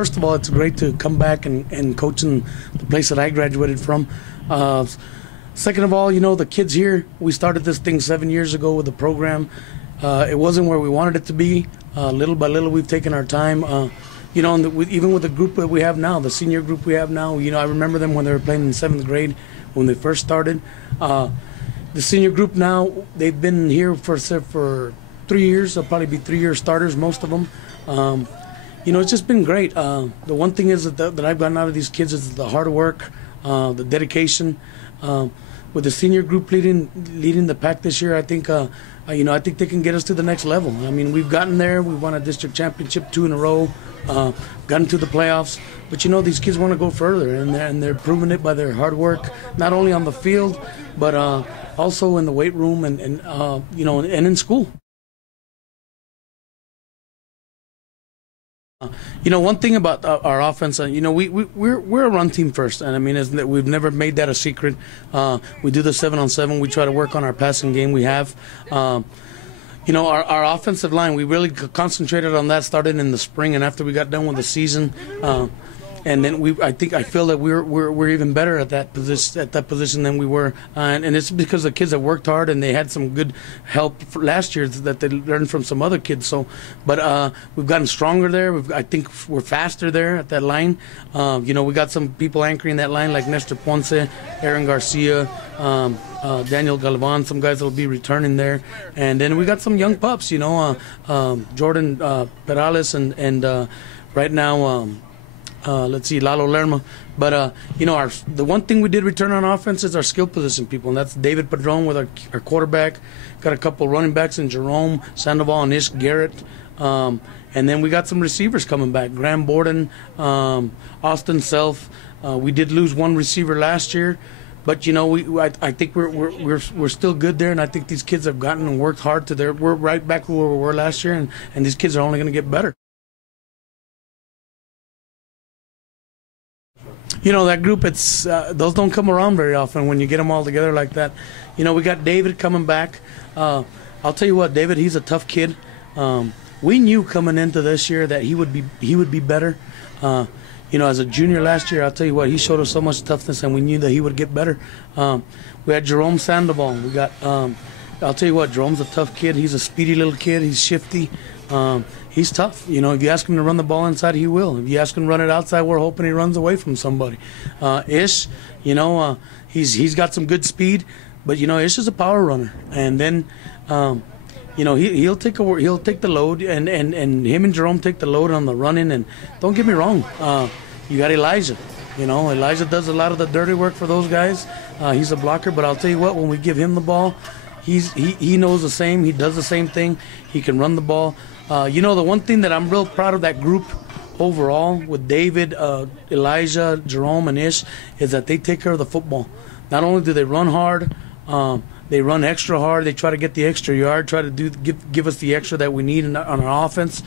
First of all, it's great to come back and coach in the place that I graduated from. Second of all, the kids here, we started this thing 7 years ago with the program. It wasn't where we wanted it to be. Little by little, we've taken our time. Even with the group that we have now, the senior group we have now, I remember them when they were playing in 7th grade when they first started. The senior group now, they've been here for 3 years. They'll probably be 3-year starters, most of them. It's just been great. The one thing is that I've gotten out of these kids is the hard work, the dedication. With the senior group leading the pack this year, I think they can get us to the next level. I mean, we've gotten there. We won a district championship 2 in a row, gotten to the playoffs. But these kids want to go further, and they're proving it by their hard work, not only on the field, but also in the weight room and in school. One thing about our offense, we're a run team first, and I mean, we've never made that a secret. We do the 7-on-7. We try to work on our passing game. We have, our offensive line. We really concentrated on that starting in the spring, and after we got done with the season. And then I feel that we're even better at that position than we were, and it's because the kids have worked hard and they had some good help last year that they learned from some other kids. So, but we've gotten stronger there. I think we're faster there at that line. We got some people anchoring that line like Nestor Ponce, Aaron Garcia, Daniel Galvan, some guys that will be returning there, and then we got some young pups. Jordan Perales and right now. Let's see, Lalo Lerma. But, the one thing we did return on offense is our skill position people, and that's David Padron with our quarterback. Got a couple running backs in Jerome, Sandoval, and Ish Garrett. And then we got some receivers coming back, Graham Borden, Austin Self. We did lose one receiver last year. But I think we're still good there, and I think these kids have gotten and worked hard we're right back where we were last year, and these kids are only going to get better. That group, those don't come around very often when you get them all together like that. We got David coming back. I'll tell you what, David, he's a tough kid. We knew coming into this year that he would be better. As a junior last year, I'll tell you what, he showed us so much toughness, and we knew that he would get better. We had Jerome Sandoval. We got, I'll tell you what, Jerome's a tough kid. He's a speedy little kid. He's shifty. He's tough. If you ask him to run the ball inside, he will. If you ask him to run it outside, we're hoping he runs away from somebody. Ish, he's got some good speed, but Ish is a power runner. And then, he'll take the load, and him and Jerome take the load on the running. And don't get me wrong, you got Elijah. Elijah does a lot of the dirty work for those guys. He's a blocker, but I'll tell you what, when we give him the ball, he knows the same. He does the same thing. He can run the ball. The one thing that I'm real proud of that group overall with David, Elijah, Jerome, and Ish is that they take care of the football. Not only do they run hard, they run extra hard. They try to get the extra yard, try to give us the extra that we need on our offense.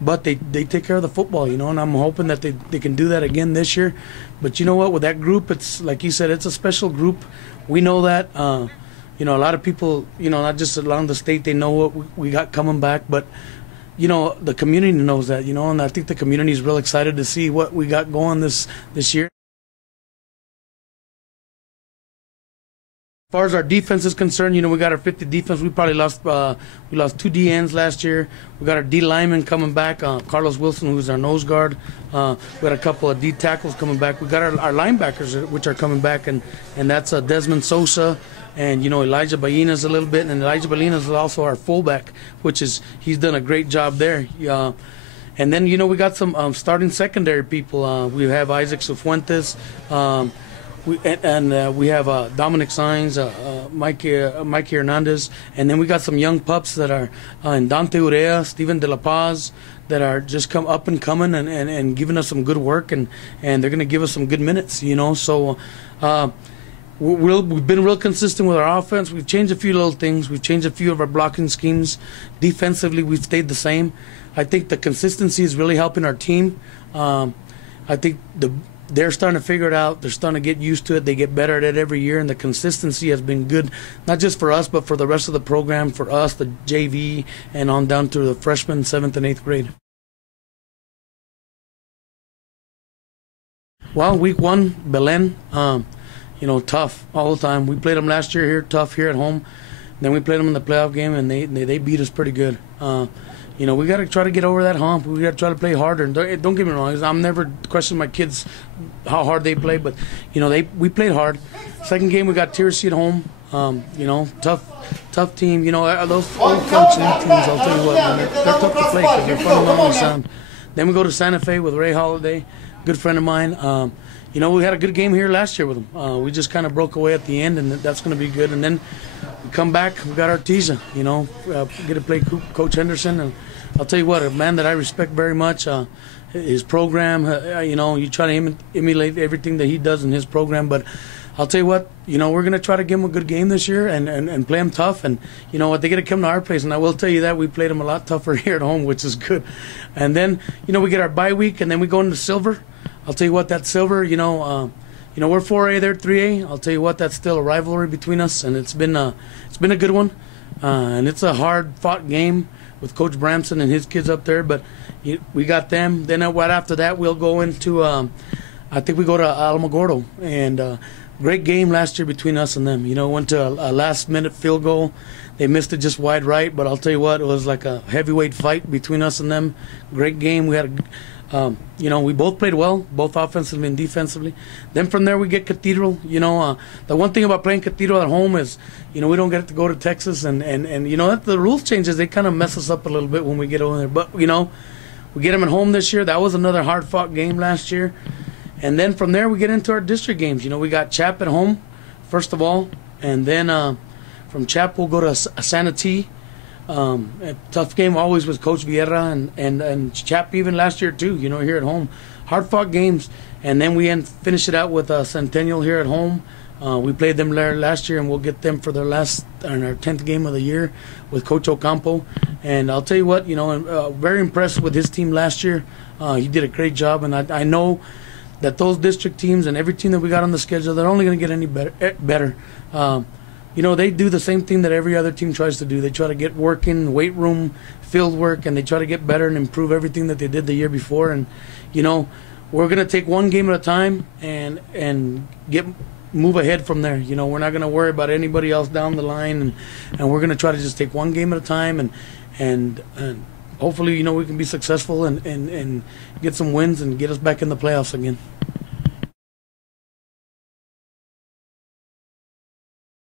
But they take care of the football, and I'm hoping that they can do that again this year. But you know what? With that group, it's like you said, it's a special group. We know that. A lot of people, not just around the state, they know what we got coming back, but the community knows that, and I think the community is real excited to see what we got going this year. As far as our defense is concerned, we got our 50 defense. We probably lost 2 D ends last year. We got our D linemen coming back, Carlos Wilson, who's our nose guard. We got a couple of D tackles coming back. We got our linebackers, which are coming back, and that's Desmond Sosa. And, Elijah Ballina's a little bit, and Elijah Ballina's is also our fullback, he's done a great job there. And then, we got some starting secondary people. We have Isaac Cifuentes, we have Dominic Sainz, Mikey Hernandez, and then we got some young pups that are Dante Urea, Steven De La Paz, that are just come up and coming and giving us some good work, and they're going to give us some good minutes, So we've been real consistent with our offense. We've changed a few little things. We've changed a few of our blocking schemes. Defensively, we've stayed the same. I think the consistency is really helping our team. I think they're starting to figure it out. They're starting to get used to it. They get better at it every year, and the consistency has been good, not just for us, but for the rest of the program, for us, the JV, and on down to the freshmen, 7th and 8th grade. Well, week one, Belen, tough all the time. We played them last year here, tough here at home. Then we played them in the playoff game, and they beat us pretty good. We got to try to get over that hump. We got to try to play harder. And don't get me wrong, I'm never questioning my kids how hard they play, but we played hard. Second game we got Tiercy at home. Tough team. Those old Coach Lee teams, I'll tell you what, man, they're tough to play because they're fundamentally sound. Then we go to Santa Fe with Ray Holiday, good friend of mine. We had a good game here last year with them. We just kind of broke away at the end, and that's going to be good. And then we come back, we got Artesia, get to play Coach Henderson. And I'll tell you what, a man that I respect very much. His program, you try to emulate everything that he does in his program. But I'll tell you what, we're going to try to give him a good game this year and play him tough. And you know what, they got to come to our place. And I will tell you that we played them a lot tougher here at home, which is good. And then, we get our bye week, and then we go into Silver. I'll tell you what, that Silver, we're 4A, they're 3A. I'll tell you what, that's still a rivalry between us, and it's been a good one. And it's a hard-fought game with Coach Bramson and his kids up there, but we got them. Then right after that, we'll go into, I think we go to Alamogordo, and great game last year between us and them. Went to a last-minute field goal. They missed it just wide right, but I'll tell you what, it was like a heavyweight fight between us and them. Great game. We had we both played well, both offensively and defensively. Then from there we get Cathedral. The one thing about playing Cathedral at home is, we don't get to go to Texas, and the rules changes. They kind of mess us up a little bit when we get over there. But, we get them at home this year. That was another hard-fought game last year. And then from there we get into our district games. We got Chap at home, first of all. And then from Chap we'll go to Santa T. A tough game always with Coach Vieira and Chap even last year too, here at home. Hard-fought games. And then we finish it out with Centennial here at home. We played them there last year, and we'll get them for our 10th game of the year with Coach Ocampo. And I'll tell you what, very impressed with his team last year. He did a great job, and I know that those district teams and every team that we got on the schedule, they're only going to get any better. They do the same thing that every other team tries to do. They try to get work in, weight room, field work, and they try to get better and improve everything that they did the year before. And, we're going to take one game at a time and move ahead from there. We're not going to worry about anybody else down the line, and we're going to try to just take one game at a time and hopefully, we can be successful and get some wins and get us back in the playoffs again.